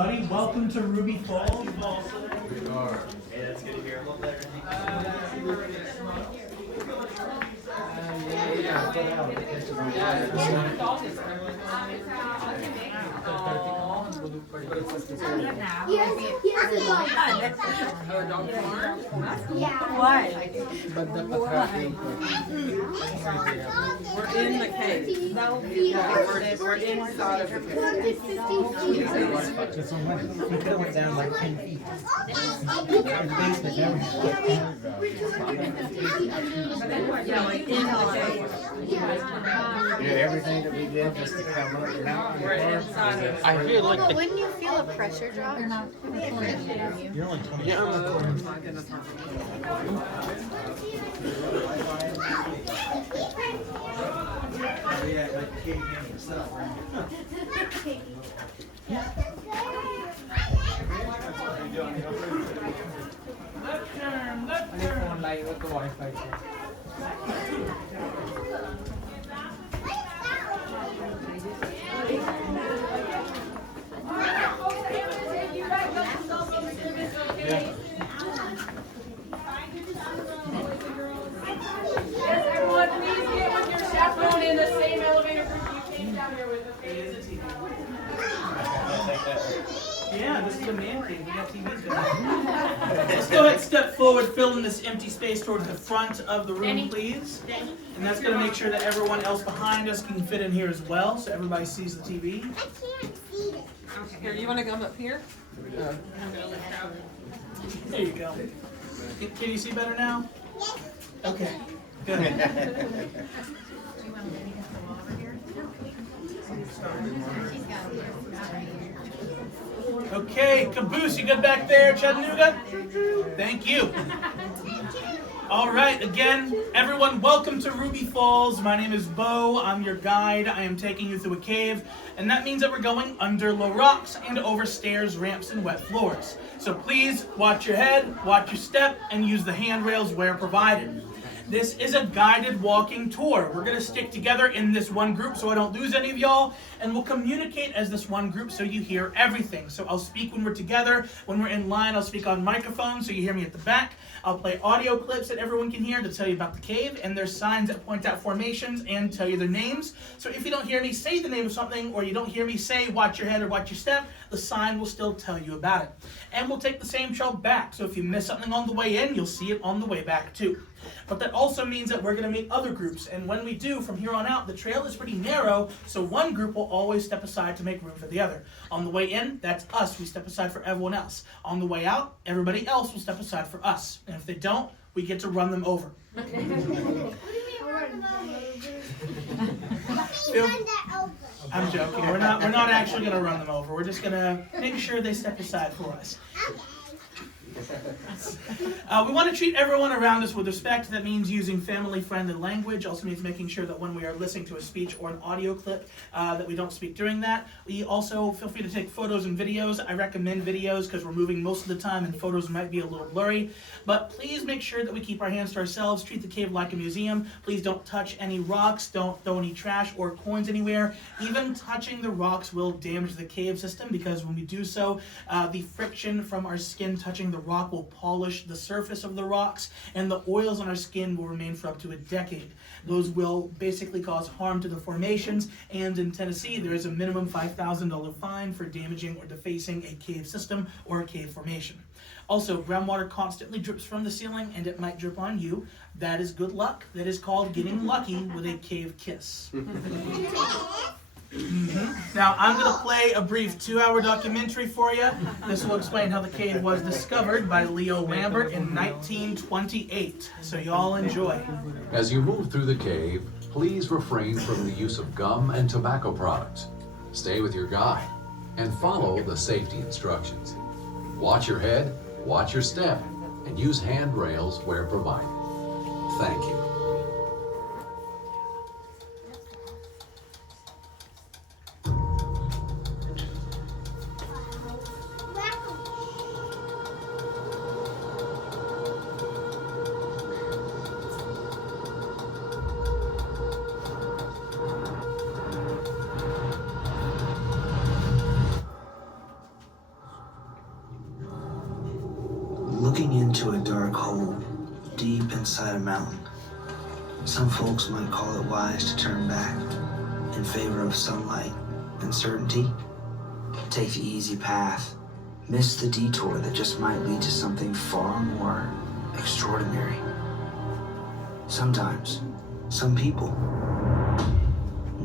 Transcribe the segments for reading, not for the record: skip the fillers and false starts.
everybody. Welcome to Ruby Falls. Hey, that's good to hear. A little better. We're in the cave. We're inside of the cave. We could have went down like 10 feet. Yeah, like in the cave. Everything that we did just to come up and out. We're inside of I feel like the. Wouldn't you feel a pressure drop? You're only 20. Yeah, I'm recording. Yes, everyone, please get with your chaperone in the same elevator group you came down here with. Yeah, this is the man cave. We got TVs down. Let's go ahead and step forward, fill in this empty space towards the front of the room, please. And that's going to make sure that everyone else behind us can fit in here as well, so everybody sees the TV. I can't see it. Here, you want to come up here? There you go. Can you see better now? Okay, good. Okay, Caboose, you good back there, Chattanooga? Thank you. All right, again, everyone, welcome to Ruby Falls. My name is Bo. I'm your guide. I am taking you through a cave, and that means that we're going under low rocks and over stairs, ramps, and wet floors. So please watch your head, watch your step, and use the handrails where provided. This is a guided walking tour. We're gonna stick together in this one group so I don't lose any of y'all, and we'll communicate as this one group so you hear everything. So I'll speak when we're together. When we're in line, I'll speak on microphone so you hear me at the back. I'll play audio clips that everyone can hear to tell you about the cave, and there's signs that point out formations and tell you their names. So if you don't hear me say the name of something, or you don't hear me say watch your head or watch your step, the sign will still tell you about it. And we'll take the same trail back, so if you miss something on the way in, you'll see it on the way back too. But that also means that we're going to meet other groups, and when we do, from here on out, the trail is pretty narrow, so one group will always step aside to make room for the other. On the way in, that's us. We step aside for everyone else. On the way out, everybody else will step aside for us. And if they don't, we get to run them over. What do you mean run that over? I'm joking. We're not actually going to run them over. We're just going to make sure they step aside for us. We want to treat everyone around us with respect. That means using family-friendly language. Also means making sure that when we are listening to a speech or an audio clip, that we don't speak during that. We also feel free to take photos and videos. I recommend videos because we're moving most of the time and photos might be a little blurry. But please make sure that we keep our hands to ourselves. Treat the cave like a museum. Please don't touch any rocks. Don't throw any trash or coins anywhere. Even touching the rocks will damage the cave system, because when we do so, the friction from our skin touching the rock will polish the surface of the rocks, and the oils on our skin will remain for up to a decade. Those will basically cause harm to the formations, and in Tennessee there is a minimum $5,000 fine for damaging or defacing a cave system or a cave formation. Also, groundwater constantly drips from the ceiling, and it might drip on you. That is good luck. That is called getting lucky with a cave kiss. Now, I'm going to play a brief 2-hour documentary for you. This will explain how the cave was discovered by Leo Lambert in 1928. So y'all enjoy. As you move through the cave, please refrain from the use of gum and tobacco products. Stay with your guide and follow the safety instructions. Watch your head, watch your step, and use handrails where provided. Thank you. looking into a dark hole deep inside a mountain. Some folks might call it wise to turn back in favor of sunlight and certainty. Take the easy path, miss the detour that just might lead to something far more extraordinary. Sometimes, some people,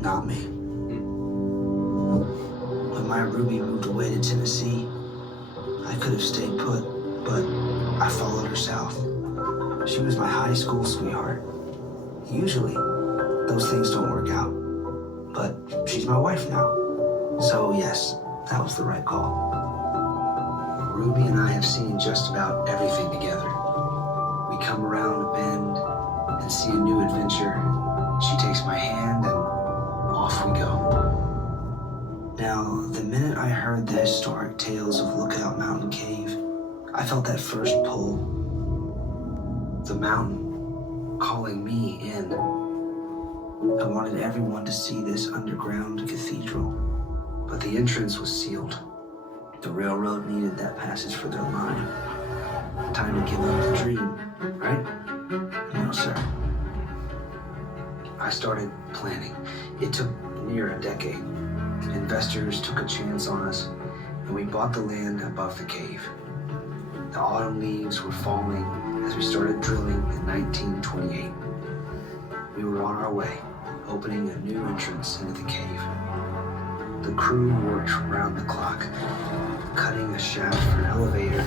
not me. When my Ruby moved away to Tennessee, I could have stayed put, but I followed her south. She was my high school sweetheart. Usually, those things don't work out, but she's my wife now. So yes, that was the right call. Ruby and I have seen just about everything together. We come around a bend and see a new adventure. She takes my hand and off we go. Now, the minute I heard the historic tales of Lookout Mountain Cave, I felt that first pull. The mountain calling me in. I wanted everyone to see this underground cathedral, but the entrance was sealed. The railroad needed that passage for their line. Time to give up the dream, right? No, sir. I started planning. It took near a decade. Investors took a chance on us, and we bought the land above the cave. The autumn leaves were falling as we started drilling in 1928. We were on our way, opening a new entrance into the cave. The crew worked round the clock, cutting a shaft for an elevator.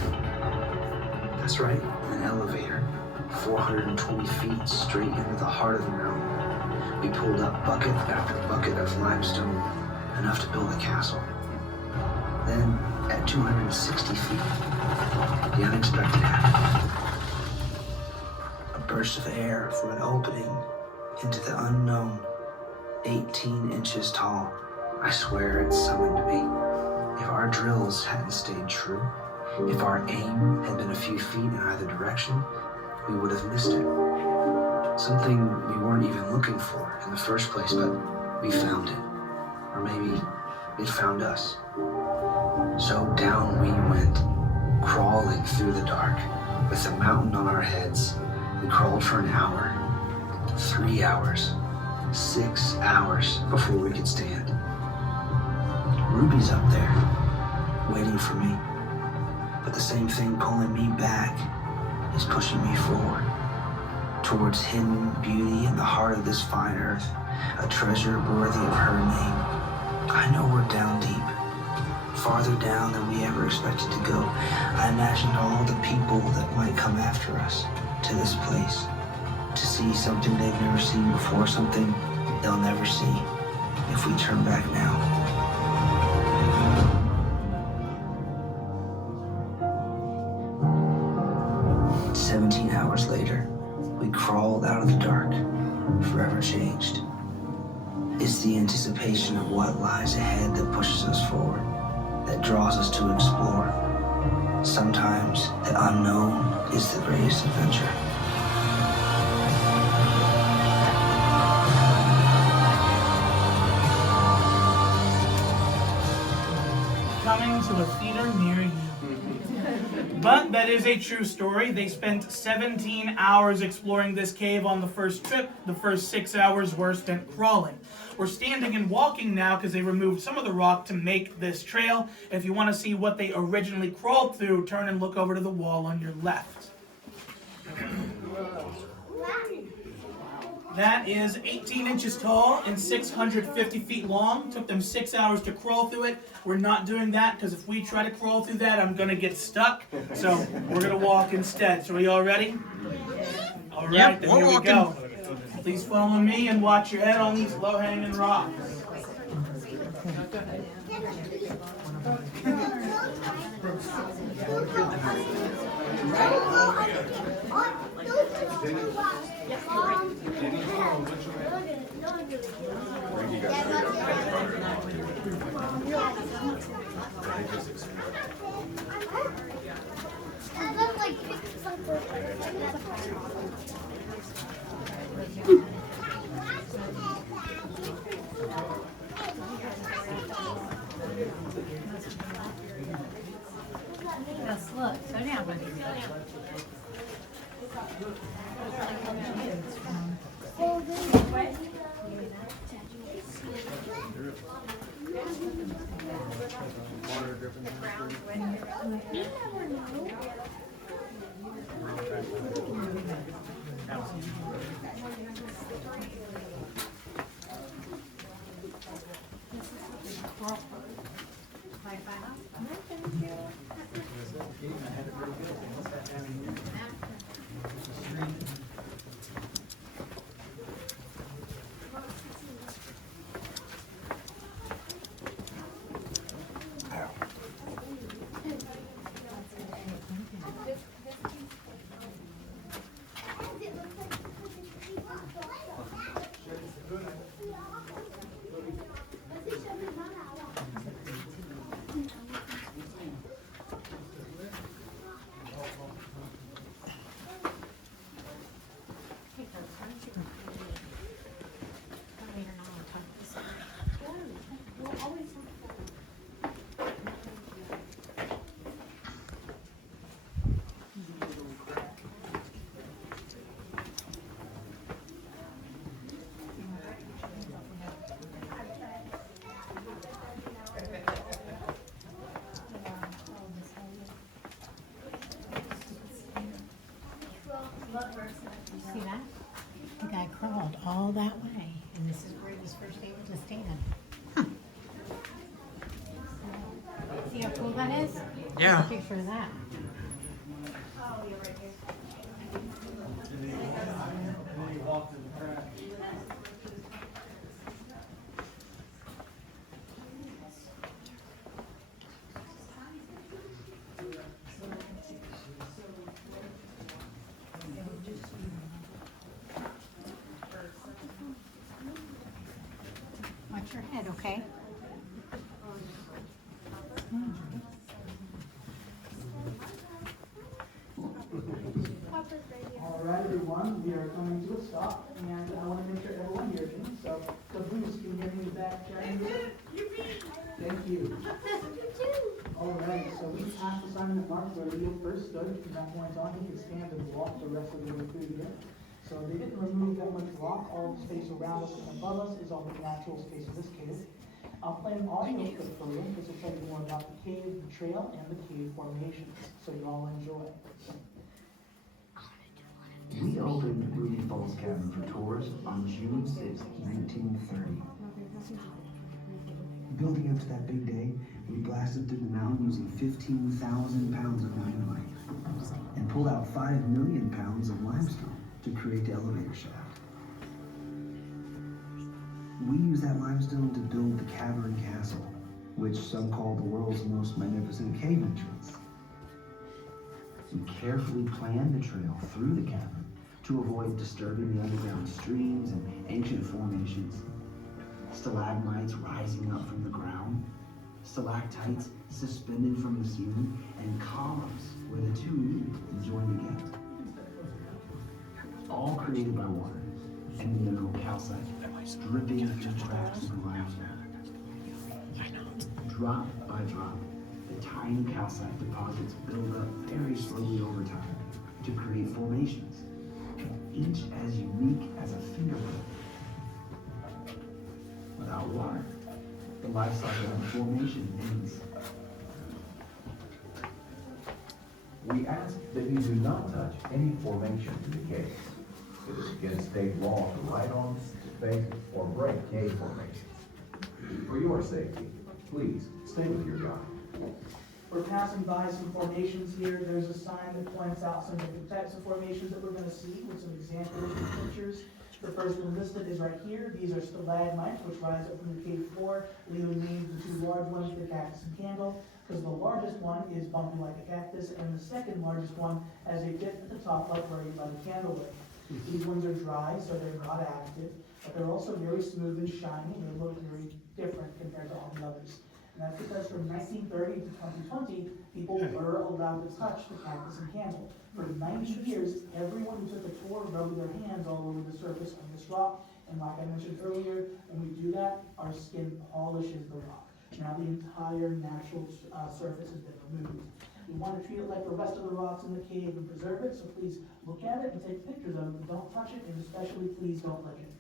That's right, an elevator. 420 feet straight into the heart of the mountain. We pulled up bucket after bucket of limestone, enough to build a castle. Then, at 260 feet, the unexpected happened. A burst of air from an opening into the unknown, 18 inches tall. I swear it summoned me. If our drills hadn't stayed true, if our aim had been a few feet in either direction, we would have missed it. Something we weren't even looking for in the first place, but we found it. Or maybe it found us. So down we went, crawling through the dark, with the mountain on our heads. We crawled for an hour, 3 hours, 6 hours before we could stand. Ruby's up there, waiting for me. But the same thing pulling me back is pushing me forward, towards hidden beauty in the heart of this fine earth, a treasure worthy of her name. I know we're down deep, farther down than we ever expected to go. I imagined all the people that might come after us to this place, to see something they've never seen before, something they'll never see if we turn back now. 17 hours later, we crawled out of the dark, forever changed. It's the anticipation of what lies ahead that pushes us forward, that draws us to explore. Sometimes the unknown is the greatest adventure. Coming to a theater near you. But that is a true story. They spent 17 hours exploring this cave on the first trip. The first 6 hours were spent crawling. We're standing and walking now because they removed some of the rock to make this trail. If you want to see what they originally crawled through, turn and look over to the wall on your left. That is 18 inches tall and 650 feet long. Took them 6 hours to crawl through it. We're not doing that because if we try to crawl through that, I'm going to get stuck. So we're going to walk instead. So are you all ready? All right, Yep, then we're here we walking. go. Please follow me and watch your head on these low-hanging rocks. Look, slow down. See that? The guy crawled all that way, and this is where he was first able to stand. See how cool that is? Yeah. Take a picture of that. Watch your head, okay? All right, everyone, we are coming to a stop, and I want to make sure everyone hears me. So, Bruce, can you hear me back, Jeremy? Thank you. All right, so we passed assignment mark where Leo first stood. From that point on, he could stand and walk the rest of the way through here. So they didn't remove that much rock. All the space around us and above us is all the natural space of this cave. I'll play an audio clip for you. This will tell you more about the cave, the trail, and the cave formations. So you all enjoy. We opened Ruby Falls Cavern for tours on June 6, 1930. Building up to that big day, we blasted through the mountain using 15,000 pounds of dynamite and pulled out 5 million pounds of limestone to create the elevator shaft. We used that limestone to build the cavern castle, which some call the world's most magnificent cave entrance. We carefully planned the trail through the cavern to avoid disturbing the underground streams and ancient formations. Stalagmites rising up from the ground, stalactites suspended from the ceiling, and columns where the two meet and join together. All created by water and the mineral calcite, dripping through cracks in the limestone. Drop by drop, the tiny calcite deposits build up very slowly over time to create formations, each as unique as a fingerprint. Without water, the life cycle of the formation ends. We ask that you do not touch any formation in the cave. It is against state law to write on, fake, or break cave formations. For your safety, please stay with your guide. We're passing by some formations here. There's a sign that points out some different types of formations that we're going to see with some examples and pictures. The first one listed is right here. These are stalagmites, which rise up from the cave floor. Leo named the two large ones the cactus and candle, because the largest one is bumpy like a cactus, and the second largest one has a dip at the top like where you light a candle with. These ones are dry, so they're not active, but they're also very smooth and shiny. They look very different compared to all the others. And that's because from 1930 to 2020, people were allowed to touch the cactus and candle. For 90 years, everyone who took a tour rubbed their hands all over the surface of this rock. And like I mentioned earlier, when we do that, our skin polishes the rock. Now the entire natural surface has been removed. You want to treat it like the rest of the rocks in the cave and preserve it, so please look at it and take pictures of it, but don't touch it, and especially please don't lick it.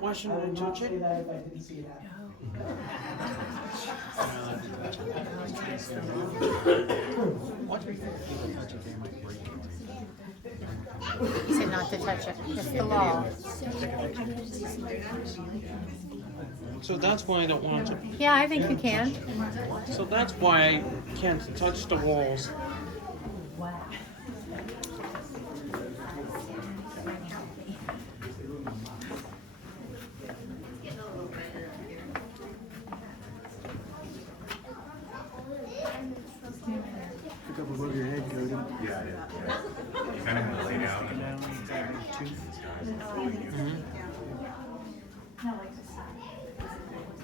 Why I shouldn't I would not touch say it? that if I didn't see it happen. What do you think people touch it, they might break it? He said not to touch it. It's the law. So that's why I don't want to. Yeah, I think you can. So that's why I can't touch the walls. Pick up above your head, Cody. Yeah, you kind of have to lay down and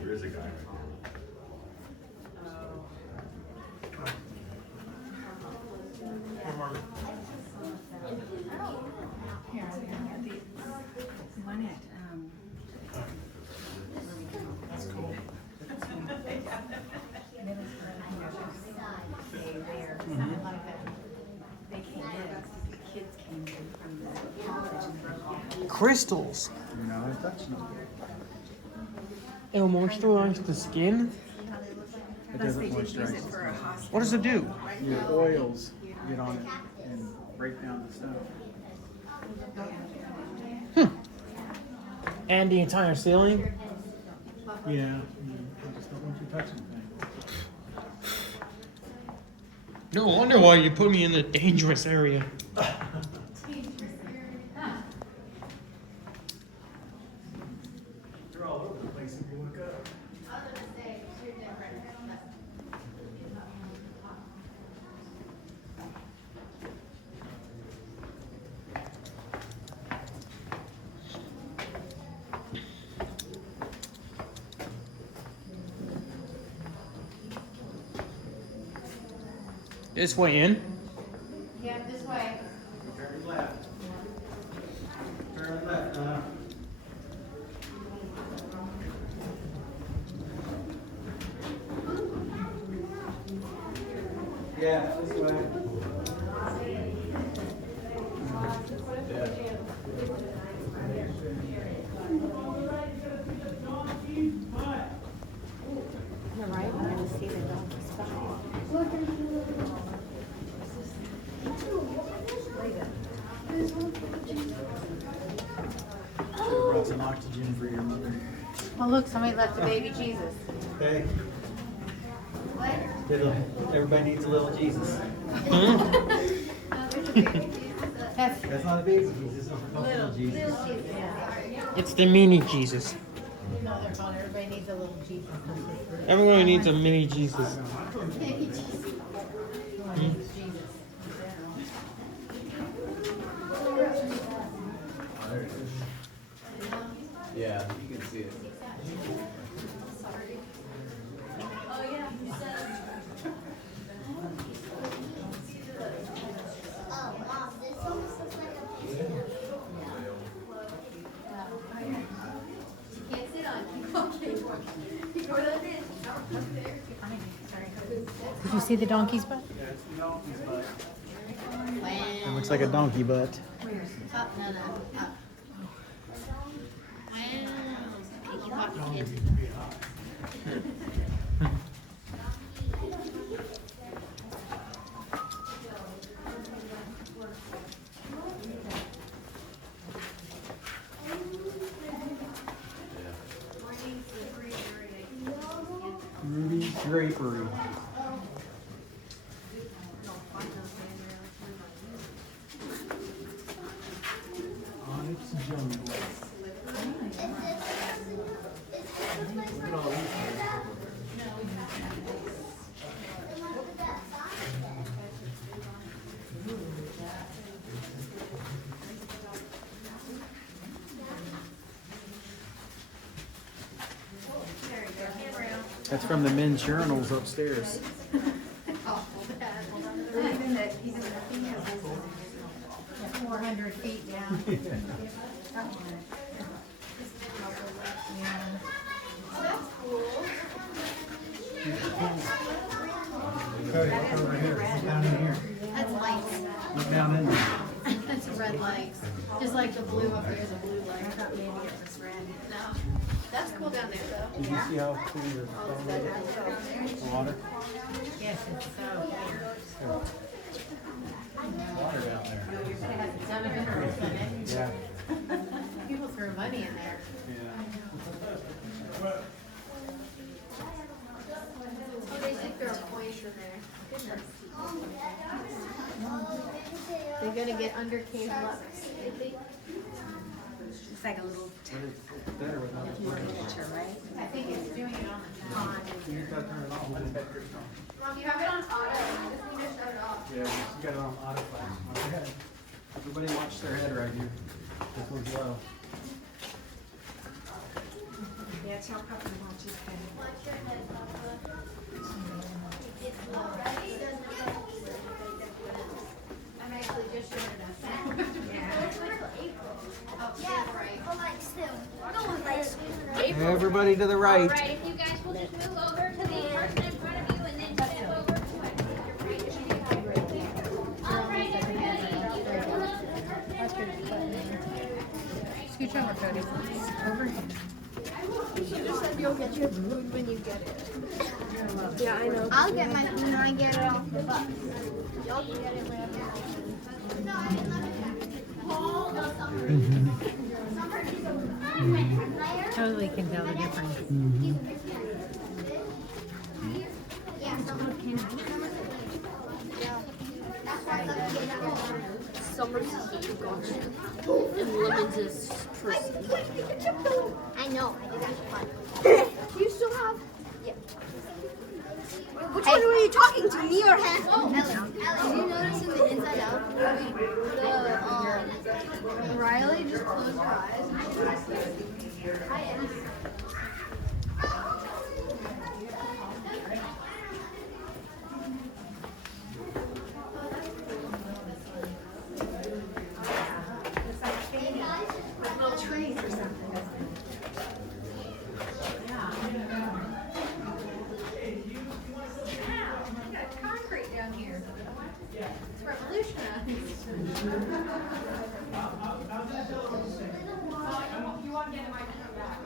there is a guy right there. Crystals. You're not touching it. It'll moisturize the skin. It doesn't moisturize. What does it do? Your oils get on it and break down the stuff. And the entire ceiling. Yeah, I just don't want you touching things. No wonder why you put me in the dangerous area. They're all over the place if you look up. This way in. Yeah, this way. Turn left. Turn left. Yeah, this way. You're right, we're gonna see the donkey spot. Should've brought some oxygen for your mother. Oh, look, somebody left the baby Jesus. Hey. Everybody needs a little Jesus. That's That's not a baby Jesus, that's a little Jesus. It's the mini Jesus. no, they're fine. Everybody needs a little Jesus. Everyone needs a mini Jesus. Baby Jesus. Yeah, you can see it. Oh, wow, this almost looks like a picture. Can't sit on it. You go like this. Did you see the donkey's butt? It looks like a donkey butt. Up, no, up. Picky pocket kid. Ruby Drapery. Onyx Jungle. Look at all these things. That's from the men's urinals upstairs. 400 feet down. That's cool. Cody, look over here. Look down in here. That's lights. Look down in there. That's red lights. Just like the blue up there is a blue light. I thought maybe it was red. No. That's cool down there though. Did you see how clear your phone is? The water? Yes, it's so clear. Water down there. It has a ton of minerals in it. Yeah. People throw money in there. Oh, they should throw points in there. Goodness. They're gonna get under cave lux. It's like a little It's better without the picture, right? I think it's doing it on the pond. You just gotta turn it off. Mom, you have it on auto. You just need to shut it off. Yeah, you got it on auto flash. Watch your head. Everybody watch their head right here. This one's low. Yeah, tell Papa to watch his head. Watch your head, Papa. It's low, right? I'm actually just showing it up. Oh, yeah, right. Oh, like still. No one likes Everybody to the right. All right, if you guys will just move over to the person in front of you and then step over to your right. All right, everybody. Scooch over, Cody. Over here. You just said you'll get your food when you get it. Yeah, I know. I'll get my food when I get it off the bus. Y'all can get it whenever. No, I didn't let it. Totally can tell the difference. Summer's is gotcha. And Lemons is person. I know, I did that fun. Do you still have? Yeah. Which one were you talking to, me or him? Oh, Ellie. Did you notice in the Inside Out movie, Riley just closed her eyes and she was like, hi, Ellie. Little trees or something. Concrete down here. It's revolutionized. You want to get a microphone back?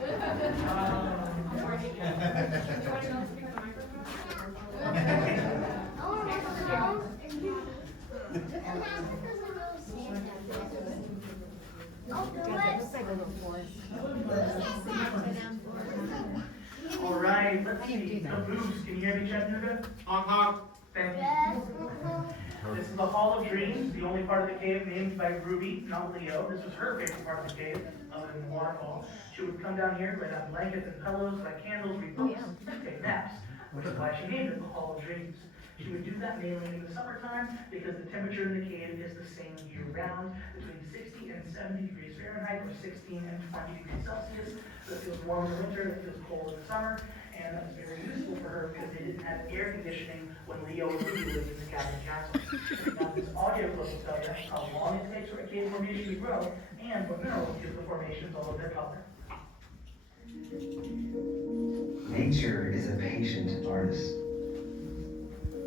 All right, let's see. Caboose, can you hear me, Chattanooga? Honk honk. Thank you. This is the Hall of Dreams, the only part of the cave named by Ruby, not Leo. This was her favorite part of the cave, other than the waterfall. She would come down here, lay down blankets and pillows, light candles, read books, and take naps, which is why she named it the Hall of Dreams. She would do that mainly in the summertime because the temperature in the cave is the same year round, between 60 and 70 degrees Fahrenheit, or 16 and 20 degrees Celsius. So it feels warm in the winter, it feels cold in the summer, and that was very useful for her because they didn't have air conditioning when Leo and Ruby lived in the cabin castle. Now this audio clip will tell you how long it takes for a cave formation to grow and what minerals give the formations all of their color. Nature is a patient artist.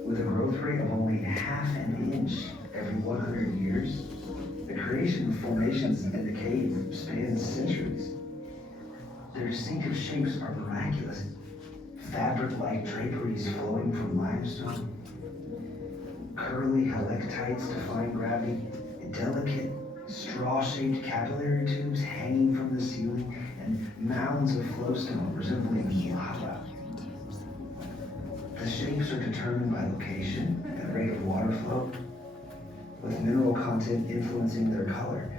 With a growth rate of only half an inch every 100 years, the creation of formations in the cave spans centuries. Their distinctive shapes are miraculous. Fabric-like draperies flowing from limestone, curly helictites defying gravity, and delicate straw-shaped capillary tubes hanging from the ceiling, and mounds of flowstone resembling lava. The shapes are determined by location and rate of water flow, with mineral content influencing their color.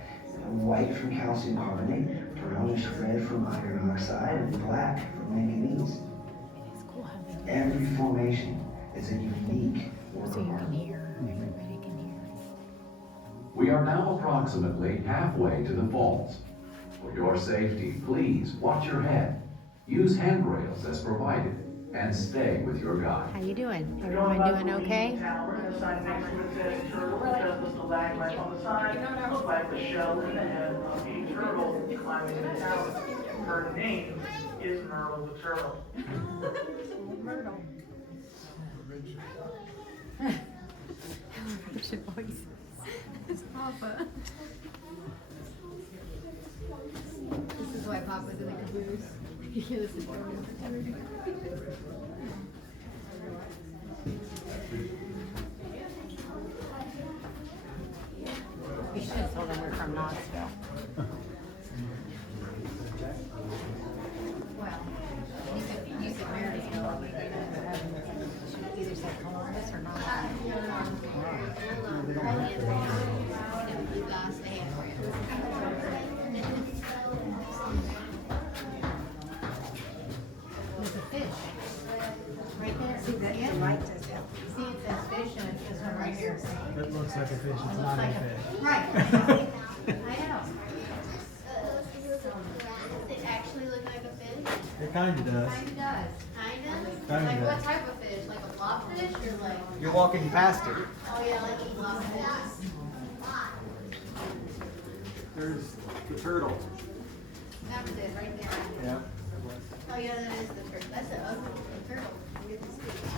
White from calcium carbonate, brownish red from iron oxide, and black from manganese. Every formation is a unique work of art. Everybody can hear. We are now approximately halfway to the falls. For your safety, please watch your head. Use handrails as provided and stay with your guide. How you doing? Everyone doing okay? Tower, the sign next to it says turtle because the stalagmite on the side looks like the shell and the head of a turtle climbing the tower. Her name is Myrtle the Turtle. Myrtle. We should have told them we're from Knoxville. Well, you said Marysville. Either say Columbus or not. There's a fish right there. See that? Yeah. See, it says fish and it says one right here. It looks like a fish, it's not a fish. Right. I know. Does it actually look like a fish? It kinda does. Kinda does. Kinda? Kinda Like does. what type of fish? Like a blobfish or like? You're walking past it. Oh yeah, like a blobfish. There's the turtle. That was it, right there. Yeah. Oh yeah, that is the turtle. That's the ugly turtle. Look at this fish.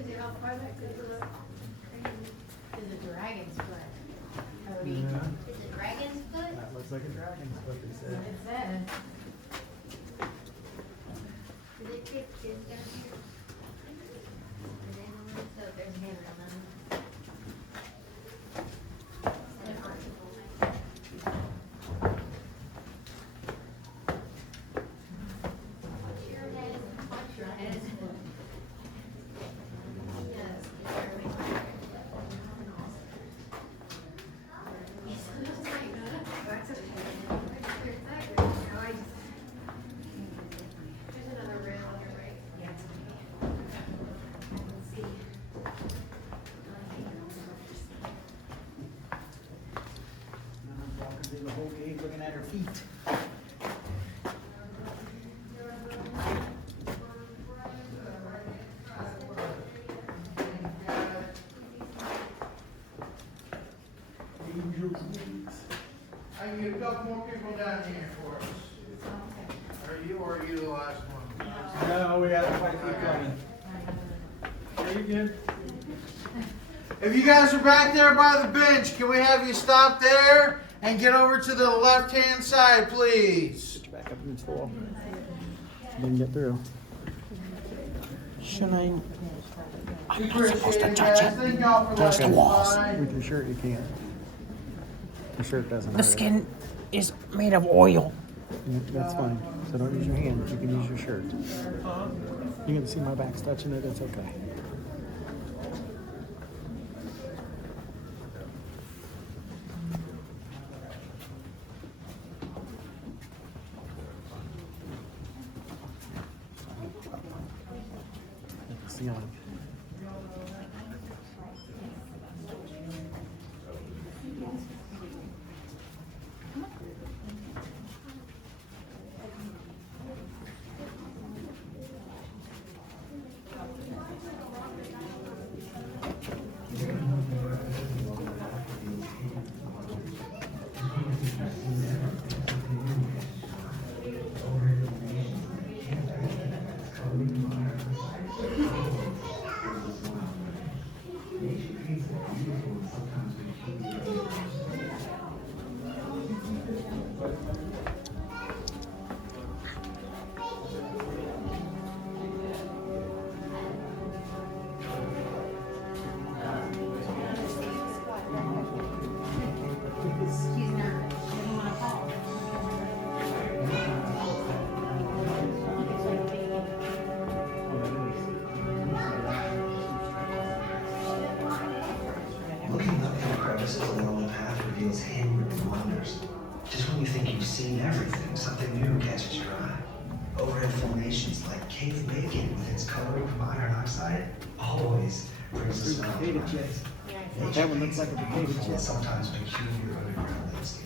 Is it how far that goes? There's a dragon's foot. Cody. Yeah. Is it dragon's foot? That looks like a dragon's foot, they said. It says. Do they take kids down here? Do they know where- so there's a hammer on them. Watch your head. Watch your head. Yes, there's another rail on your right. See. Walking through the whole cave looking at her feet. Angels wings. I can get a couple more people down here for us. Or are you the last one? No, we got quite a few coming. Are you good? If you guys are back there by the bench, can we have you stop there and get over to the left-hand side, please? Get you back up against the wall. Didn't get through. Should I? I'm not supposed to touch it. Thank y'all for Touch the letting walls. us by. With your shirt, you can't. Your shirt doesn't. The hurt. skin is made of oil. Yeah, that's fine. So don't use your hands. You can use your shirt. You can see my back's touching it. It's okay. See on. Looking up through crevices along the path reveals hidden wonders. Just when you think you've seen everything, something new catches your eye. Overhead formations like cave bacon with its coloring from iron oxide always brings a smile to my face. That one looks like a potato Full chip. of sometimes peculiar underground landscape.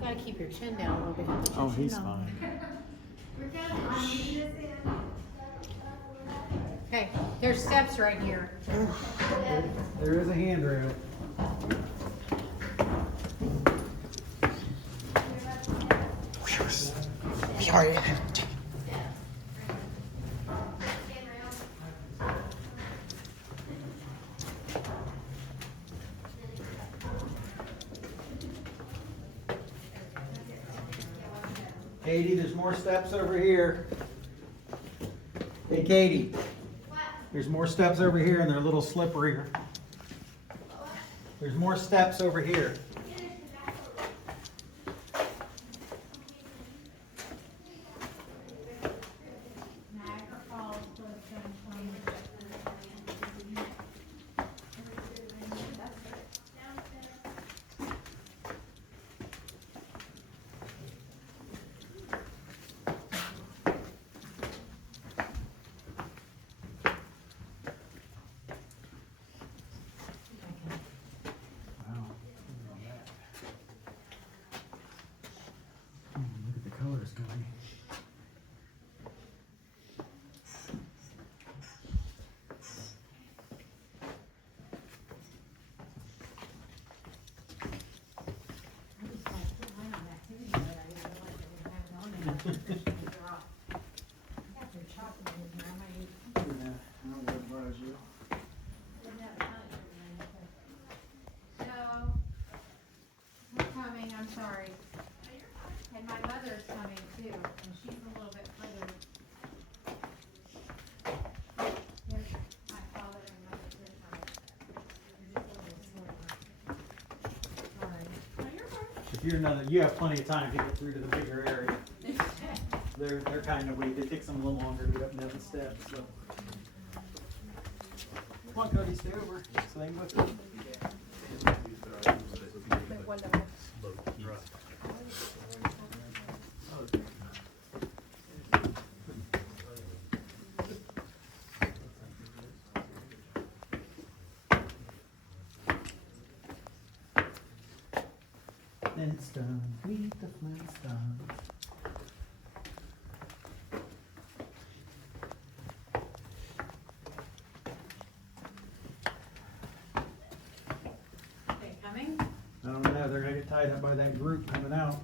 Gotta keep your chin down a little bit. Put your Oh, chin he's down. fine. Okay, there's steps right here. There is a handrail. Sorry. Katie, there's more steps over here. Hey, Katie. There's more steps over here and they're a little slipperier. There's more steps over here. Look at the colors going. No, I'm coming, I'm sorry. And my mother's coming too, and she's a little bit further. There's my father and mother, they're coming. They're just a little slower. Sorry. No, you're fine. If you're another, you have plenty of time to get through to the bigger area. They're kind of weak. They take some a little longer to get up and down the steps. So. Come on, Cody, stay over. So they can go through. Flintstone, meet the Flintstones. They coming? I don't know, they're gonna get tied up by that group coming out.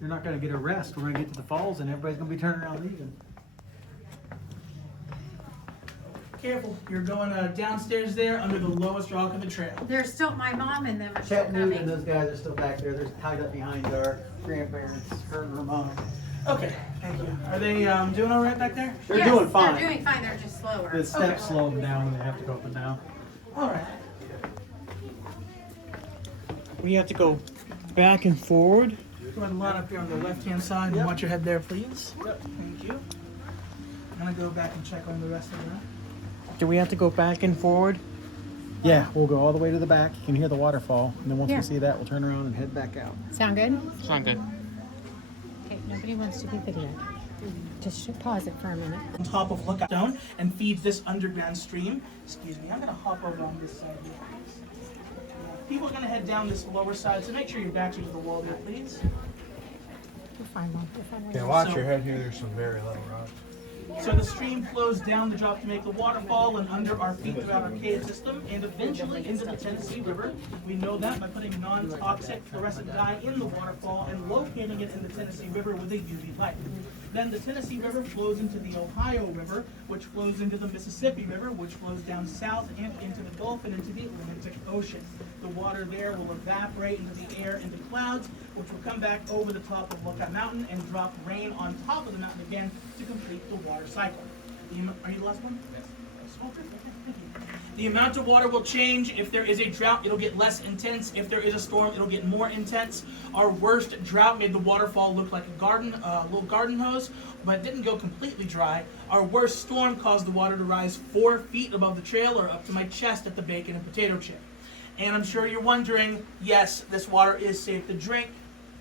You're not gonna get a rest. We're gonna get to the falls and everybody's gonna be turning around leaving. Careful, you're going downstairs there under the lowest rock of the trail. There's still, my mom and them are still Chattanooga and coming. those guys are still back there. They're tied up behind our grandparents, her and Ramona. Okay, thank you. Are they doing all right back there? They're Yes, doing fine. They're doing fine, they're just slower. The steps slow them down when they have to go up and down. All right. We have to go back and forward. Go ahead and line up here on the left-hand side and watch your head there, please. Yep. Thank you. I'm gonna go back and check on the rest of the room. Do we have to go back and forward? Yeah, we'll go all the way to the back. You can hear the waterfall. And then once Here. we see that, we'll turn around and head back out. Sound good? Sound good. Okay, nobody wants to be videoed. Just pause it for a minute. On top of Lookout Stone and feeds this underground stream. Excuse me, I'm gonna hop over on this side here. People are gonna head down this lower side, so make sure your backs are to the wall there, please. You're fine, Mom. You're fine. Okay, watch your head here. There's some very low rocks. So the stream flows down the drop to make the waterfall and under our feet throughout our cave system and eventually into the Tennessee River. We know that by putting non-toxic fluorescent dye in the waterfall and locating it in the Tennessee River with a UV light. Then the Tennessee River flows into the Ohio River, which flows into the Mississippi River, which flows down south and into the Gulf and into the Atlantic Ocean. The water there will evaporate into the air into clouds, which will come back over the top of Lookout Mountain and drop rain on top of the mountain again to complete the water cycle. Are you the last one? Yes. Oh, good. Okay, thank you. The amount of water will change. If there is a drought, it'll get less intense. If there is a storm, it'll get more intense. Our worst drought made the waterfall look like a little garden hose, but it didn't go completely dry. Our worst storm caused the water to rise 4 feet above the trail or up to my chest at the bacon and potato chip. And I'm sure you're wondering, yes, this water is safe to drink.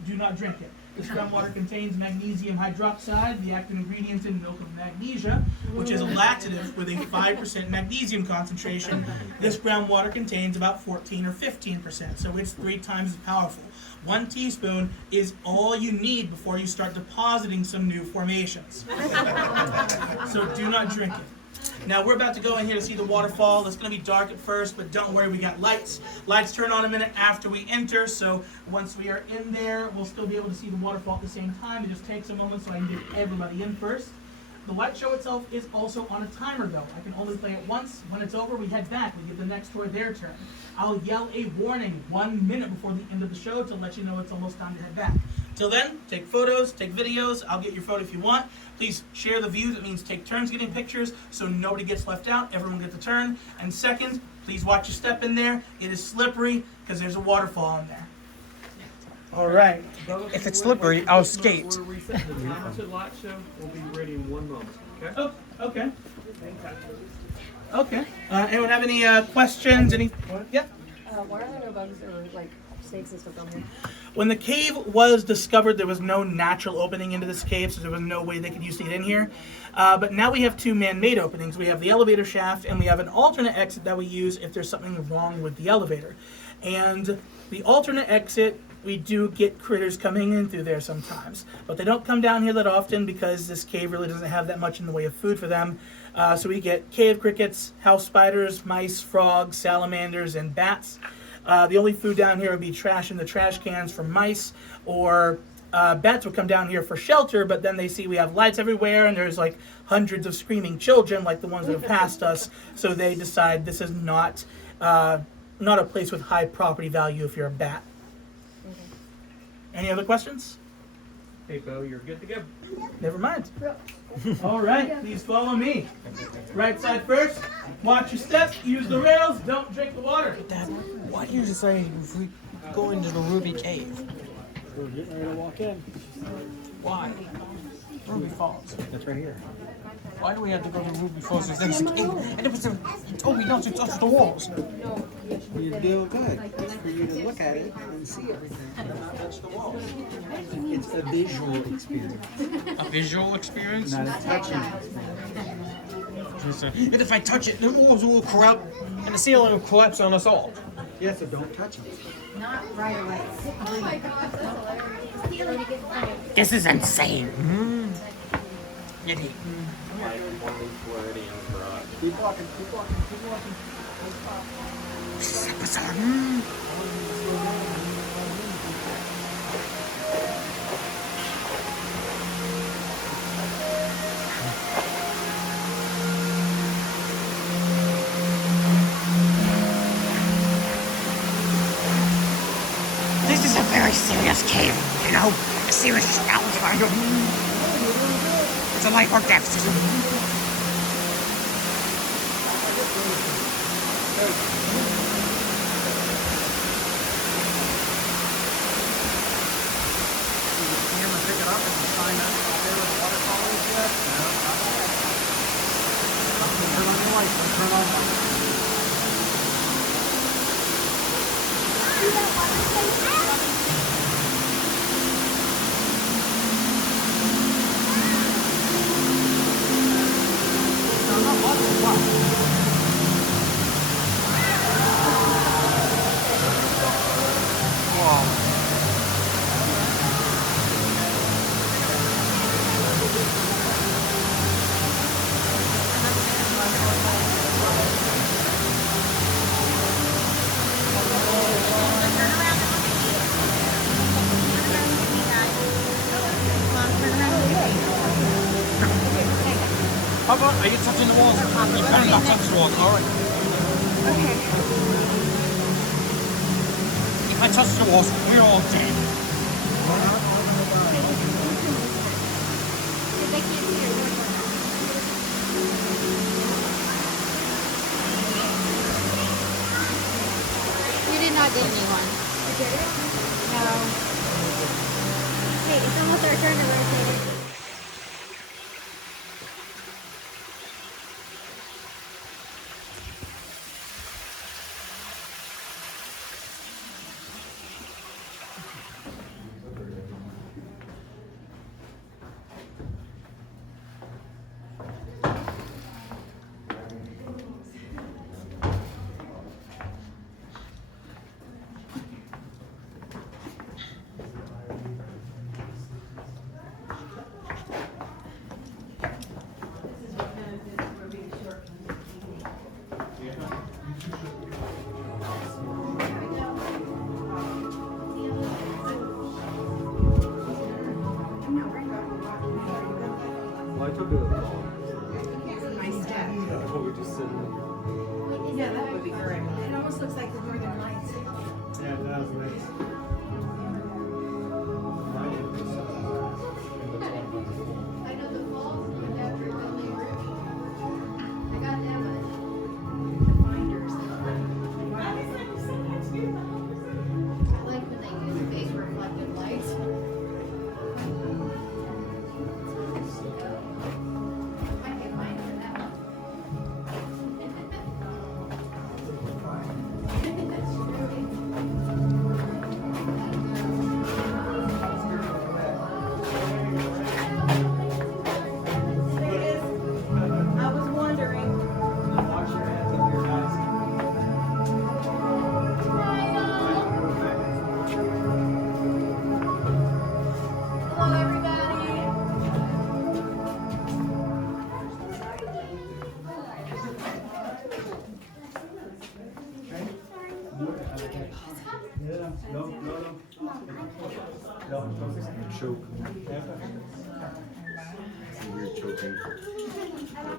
Do not drink it. This groundwater contains magnesium hydroxide, the active ingredient in milk of magnesia, which is a laxative with a 5% magnesium concentration. This groundwater contains about 14 or 15%, so it's 3 times as powerful. 1 teaspoon is all you need before you start depositing some new formations. So do not drink it. Now we're about to go in here to see the waterfall. It's going to be dark at first, but don't worry, we got lights. Lights turn on a minute after we enter, so once we are in there, we'll still be able to see the waterfall at the same time. It just takes a moment so I can get everybody in first. The light show itself is also on a timer though. I can only play it once. When it's over, we head back. We give the next tour their turn. I'll yell a warning 1 minute before the end of the show to let you know it's almost time to head back. Till then, take photos, take videos. I'll get your photo if you want. Please share the view. That means take turns getting pictures so nobody gets left out. Everyone gets a turn. And second, please watch your step in there. It is slippery because there's a waterfall in there. All right. If it's slippery, I'll skate. We're resetting the timer to the light show. We'll be ready in 1 moment. Okay? Oh, okay. Okay. Anyone have any questions? Any? Yeah. Why are there no bugs or like snakes and stuff down here? When the cave was discovered, there was no natural opening into this cave, so there was no way they could use to get in here. But now we have 2 man-made openings. We have the elevator shaft, and we have an alternate exit that we use if there's something wrong with the elevator. And the alternate exit, we do get critters coming in through there sometimes. But they don't come down here that often because this cave really doesn't have that much in the way of food for them. So we get cave crickets, house spiders, mice, frogs, salamanders, and bats. The only food down here would be trash in the trash cans for mice, or bats would come down here for shelter, but then they see we have lights everywhere and there's like hundreds of screaming children like the ones that have passed us, so they decide this is not a place with high property value if you're a bat. Any other questions? Hey, Bo, you're good to go. Never mind. All right, please follow me. Right side first. Watch your steps. Use the rails. Don't drink the water. Dad, why do you just say if we go into the Ruby Cave? We're getting ready to walk in. Why? Ruby Falls. That's right here. Why do we have to go to Ruby Falls? There's a cave, and it was you told me not to touch the walls. You're doing good. It's for you to look at it and see everything. Not touch the walls. It's a visual experience. A visual experience? Not a touching experience. And if I touch it, the walls will corrupt, and the ceiling will collapse on us all. Yeah, so don't touch it. Not right away. Oh my gosh, that's hilarious. This is insane. Yeti. Keep walking, keep walking, keep walking. This is bizarre. This is a very serious cave, you know? A serious challenge. It's a life or death situation. How about, are you touching the walls? You better not touch the walls, alright. Okay. If I touch the walls, we're all dead. They can't see your window. You did not get anyone. No. Hey, it's almost our turn to rotate it. Well, I took a ball. Nice step. Oh, we just sitting. Yeah, that would be great. It almost looks like the Northern Lights. Yeah, it does, nice. I know the falls, but that's really ruby. I got them binders. I like when they use base reflective lights. Might get mine for that one. That's true. I was wondering. Watch your hands up your guys. Hello, everybody. Yeah, no. Choke. Weird choking.